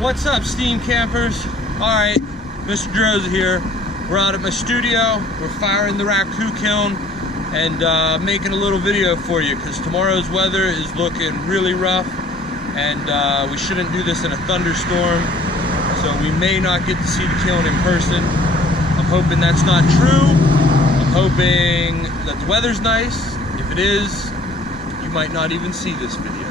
What's up, steam campers? Alright, Mr. DeRosa here. We're out at my studio. We're firing the Raku kiln and making a little video for you because tomorrow's weather is looking really rough and we shouldn't do this in a thunderstorm, so we may not get to see the kiln in person. I'm hoping that's not true. I'm hoping that the weather's nice. If it is, you might not even see this video.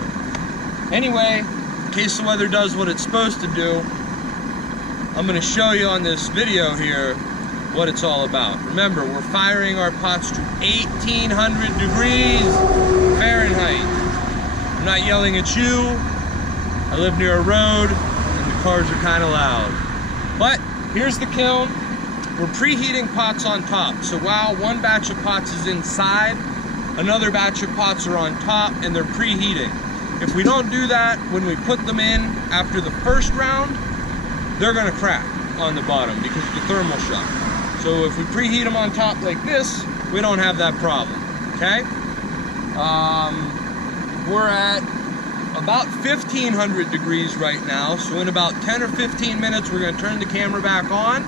Anyway, in case the weather does what it's supposed to do, I'm going to show you on this video here what it's all about. Remember, we're firing our pots to 1800 degrees Fahrenheit. I'm not yelling at you. I live near a road and the cars are kind of loud. But here's the kiln. We're preheating pots on top. So while one batch of pots is inside, another batch of pots are on top and they're preheating. If we don't do that when we put them in after the first round, they're gonna crack on the bottom because of the thermal shock. So if we preheat them on top like this, we don't have that problem, okay? We're at about 1500 degrees right now, so in about 10 or 15 minutes, we're gonna turn the camera back on.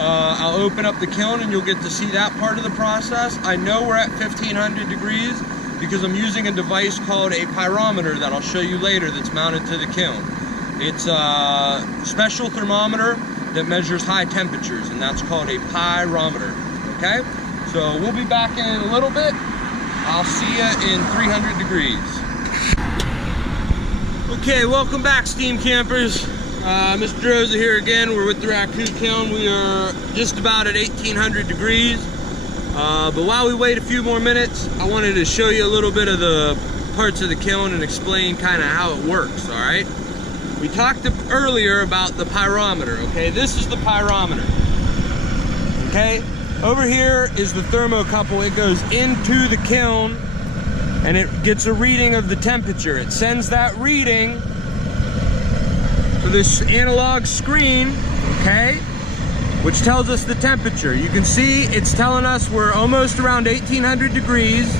I'll open up the kiln and you'll get to see that part of the process. I know we're at 1500 degrees because I'm using a device called a pyrometer that I'll show you later that's mounted to the kiln. It's a special thermometer that measures high temperatures, and that's called a pyrometer, okay? So we'll be back in a little bit. I'll see you in 300 degrees. Okay, welcome back, steam campers. Mr. DeRosa here again. We're with the Raku kiln. We are just about at 1800 degrees. But while we wait a few more minutes, I wanted to show you a little bit of the parts of the kiln and explain kind of how it works, all right? We talked earlier about the pyrometer, okay? This is the pyrometer, okay? Over here is the thermocouple. It goes into the kiln and it gets a reading of the temperature. It sends that reading to this analog screen, okay? Which tells us the temperature. You can see it's telling us we're almost around 1800 degrees.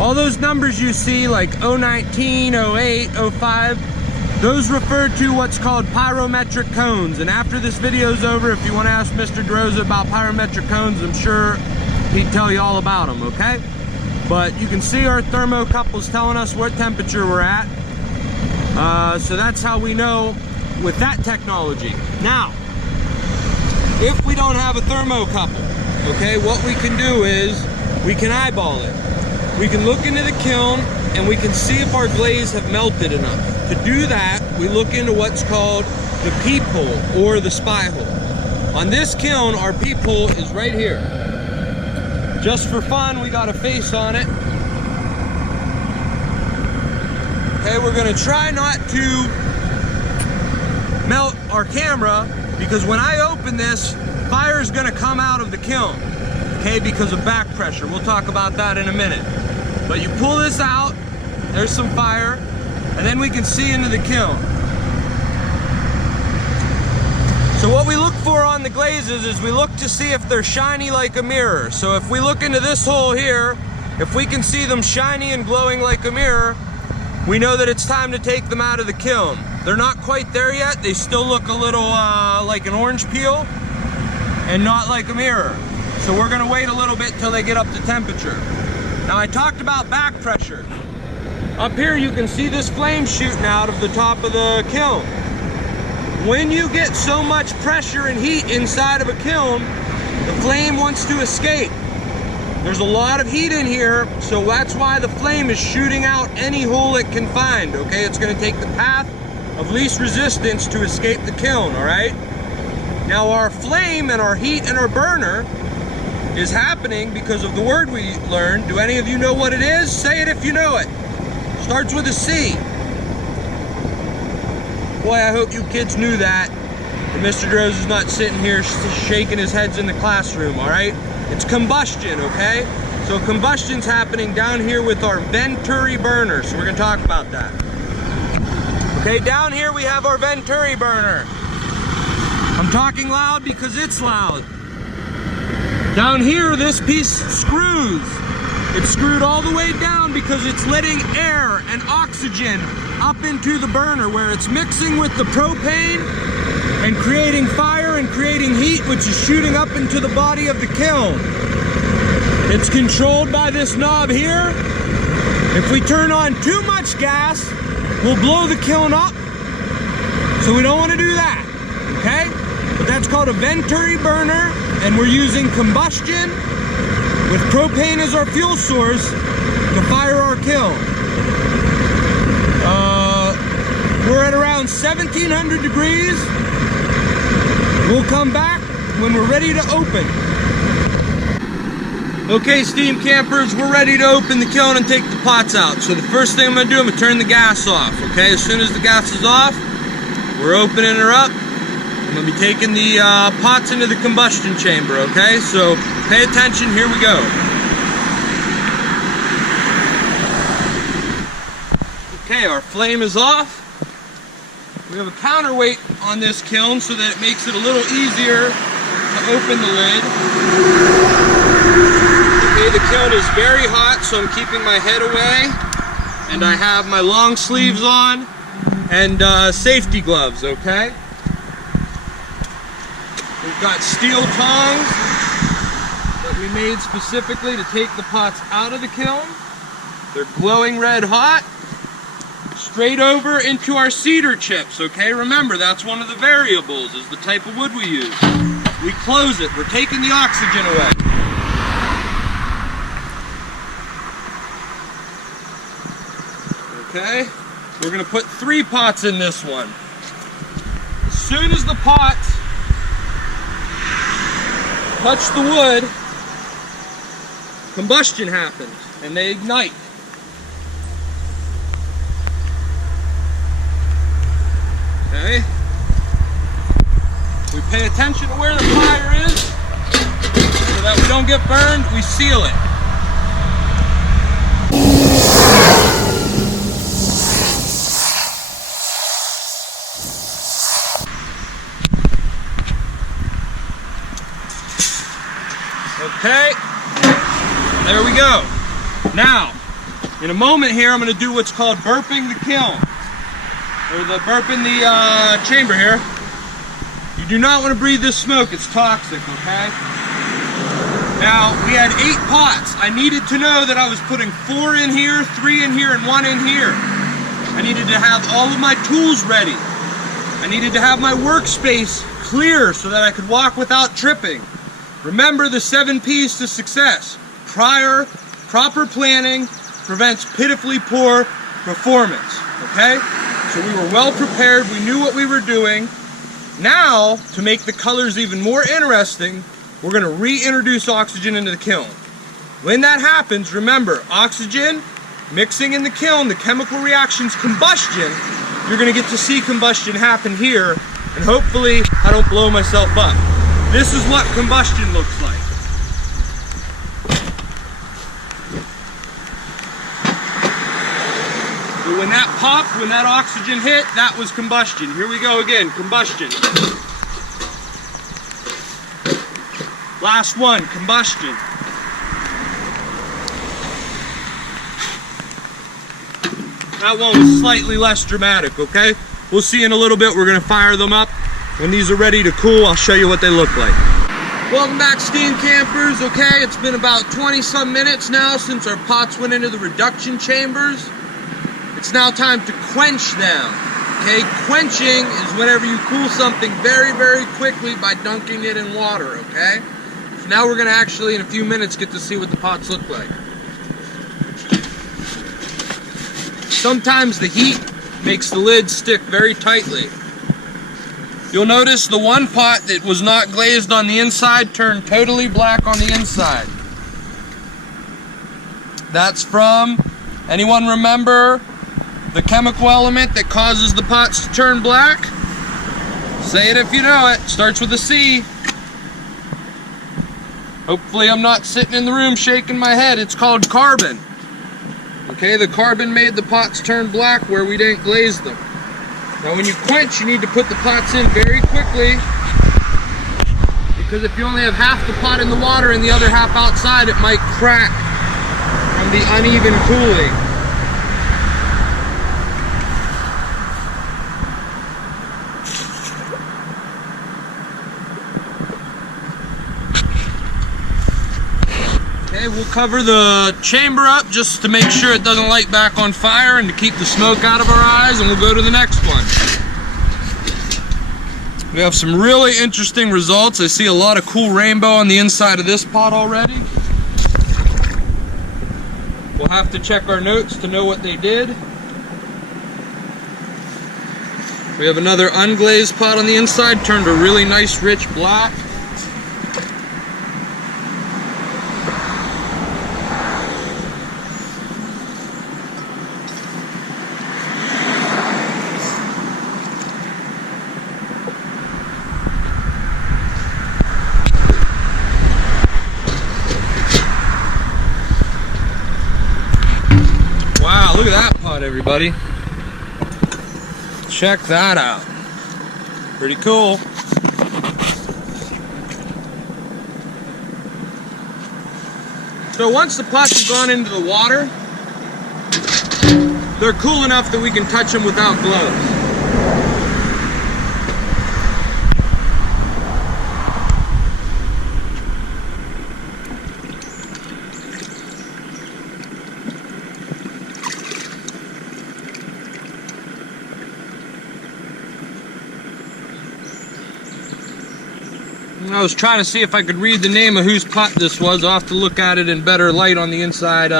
All those numbers you see, like 019, 08, 05, those refer to what's called pyrometric cones. And after this video's over, if you want to ask Mr. DeRosa about pyrometric cones, I'm sure he'd tell you all about them, okay? But you can see our thermocouple's telling us what temperature we're at. So that's how we know with that technology. Now, if we don't have a thermocouple, okay, what we can do is we can eyeball it. We can look into the kiln and we can see if our glaze have melted enough. To do that, we look into what's called the peephole or the spy hole. On this kiln, our peephole is right here. Just for fun, we got a face on it. Okay, we're gonna try not to melt our camera, because when I open this, fire is gonna come out of the kiln, okay, because of back pressure. We'll talk about that in a minute. But you pull this out, there's some fire, and then we can see into the kiln. So what we look for on the glazes is we look to see if they're shiny like a mirror. So if we look into this hole here, if we can see them shiny and glowing like a mirror, we know that it's time to take them out of the kiln. They're not quite there yet. They still look a little like an orange peel and not like a mirror. So we're gonna wait a little bit till they get up to temperature. Now I talked about back pressure. Up here you can see this flame shooting out of the top of the kiln. When you get so much pressure and heat inside of a kiln, the flame wants to escape. There's a lot of heat in here, so that's why the flame is shooting out any hole it can find, okay? It's gonna take the path of least resistance to escape the kiln, all right? Now our flame and our heat and our burner is happening because of the word we learned. Do any of you know what it is? Say it if you know it. Starts with a C. Boy, I hope you kids knew that. And Mr. DeRosa's not sitting here shaking his heads in the classroom, all right? It's combustion, okay? So combustion's happening down here with our Venturi burner, so we're gonna talk about that. Okay, down here we have our Venturi burner. I'm talking loud because it's loud. Down here, this piece screws. It's screwed all the way down because it's letting air and oxygen up into the burner where it's mixing with the propane and creating fire and creating heat, which is shooting up into the body of the kiln. It's controlled by this knob here. If we turn on too much gas, we'll blow the kiln up. So we don't want to do that, okay? But that's called a venturi burner, and we're using combustion with propane as our fuel source to fire our kiln. We're at around 1700 degrees. We'll come back when we're ready to open. Okay, steam campers, we're ready to open the kiln and take the pots out. So the first thing I'm gonna do, I'm gonna turn the gas off, okay? As soon as the gas is off, we're opening her up. I'm gonna be taking the pots into the combustion chamber, okay? So pay attention, here we go. Okay, our flame is off. We have a counterweight on this kiln so that it makes it a little easier to open the lid. Okay, the kiln is very hot, so I'm keeping my head away. And I have my long sleeves on and safety gloves, okay? We've got steel tongs that we made specifically to take the pots out of the kiln. They're glowing red hot. Straight over into our cedar chips, okay? Remember, that's one of the variables, is the type of wood we use. We close it. We're taking the oxygen away. Okay? We're going to put 3 pots in this one. As soon as the pots touch the wood, combustion happens and they ignite. Okay? We pay attention to where the fire is so that we don't get burned. We seal it. Okay, there we go. Now, in a moment here, I'm going to do what's called burping the kiln, or the burping the chamber here. You do not want to breathe this smoke, it's toxic, okay? Now, we had 8 pots. I needed to know that I was putting 4 in here, 3 in here, and 1 in here. I needed to have all of my tools ready. I needed to have my workspace clear so that I could walk without tripping. Remember the 7 P's to success. Proper planning prevents pitifully poor performance, okay? So we were well prepared, we knew what we were doing. Now, to make the colors even more interesting, we're gonna reintroduce oxygen into the kiln. When that happens, remember, oxygen mixing in the kiln, the chemical reactions, combustion, you're gonna get to see combustion happen here, and hopefully I don't blow myself up. This is what combustion looks like. So when that popped, when that oxygen hit, that was combustion. Here we go again, combustion. Last one, combustion. That one was slightly less dramatic, okay? We'll see in a little bit. We're gonna fire them up. When these are ready to cool, I'll show you what they look like. Welcome back, steam campers. Okay, it's been about 20-some minutes now since our pots went into the reduction chambers. It's now time to quench them. Okay, quenching is whenever you cool something very, very quickly by dunking it in water, okay? So now we're gonna actually, in a few minutes, get to see what the pots look like. Sometimes the heat makes the lid stick very tightly. You'll notice the one pot that was not glazed on the inside turned totally black on the inside. That's from, anyone remember the chemical element that causes the pots to turn black? Say it if you know it. Starts with a C. Hopefully I'm not sitting in the room shaking my head. It's called carbon. Okay, the carbon made the pots turn black where we didn't glaze them. Now when you quench, you need to put the pots in very quickly, because if you only have half the pot in the water and the other half outside, it might crack. from the uneven cooling. Okay, we'll cover the chamber up just to make sure it doesn't light back on fire and to keep the smoke out of our eyes, and we'll go to the next one. We have some really interesting results. I see a lot of cool rainbow on the inside of this pot already. We'll have to check our notes to know what they did. We have another unglazed pot on the inside, turned a really nice rich black. Look at that pot, everybody. Check that out. Pretty cool. So once the pots have gone into the water, they're cool enough that we can touch them without gloves. I was trying to see if I could read the name of whose pot this was. I'll have to look at it in better light on the inside,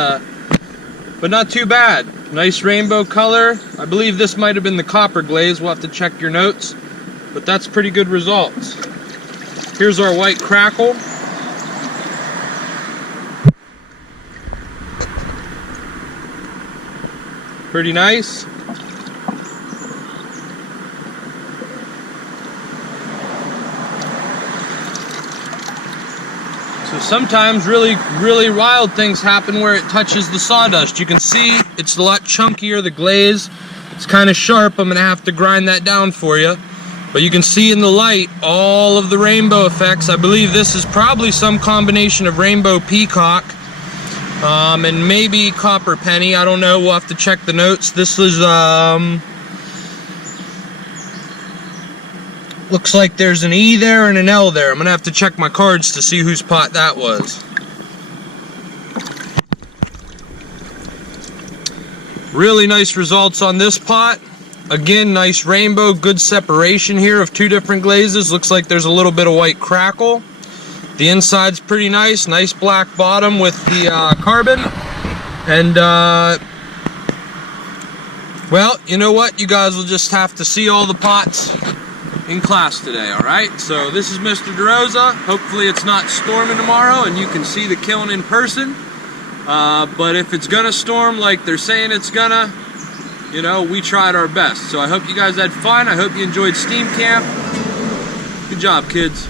but not too bad. Nice rainbow color. I believe this might have been the copper glaze. We'll have to check your notes, but that's pretty good results. Here's our white crackle. Pretty nice. So sometimes really wild things happen where it touches the sawdust. You can see it's a lot chunkier, the glaze. It's kind of sharp. I'm gonna have to grind that down for you. But you can see in the light all of the rainbow effects. I believe this is probably some combination of rainbow peacock and maybe copper penny. I don't know, we'll have to check the notes. This is looks like there's an E there and an L there. I'm gonna have to check my cards to see whose pot that was. Really nice results on this pot. Again, nice rainbow, good separation here of two different glazes. Looks like there's a little bit of white crackle. The inside's pretty nice, nice black bottom with the carbon. And well, you know what? You guys will just have to see all the pots in class today, alright? So this is Mr. DeRosa. Hopefully it's not storming tomorrow and you can see the kiln in person. But if it's gonna storm like they're saying it's gonna, you know, we tried our best. So I hope you guys had fun. I hope you enjoyed Steam Camp. Good job, kids.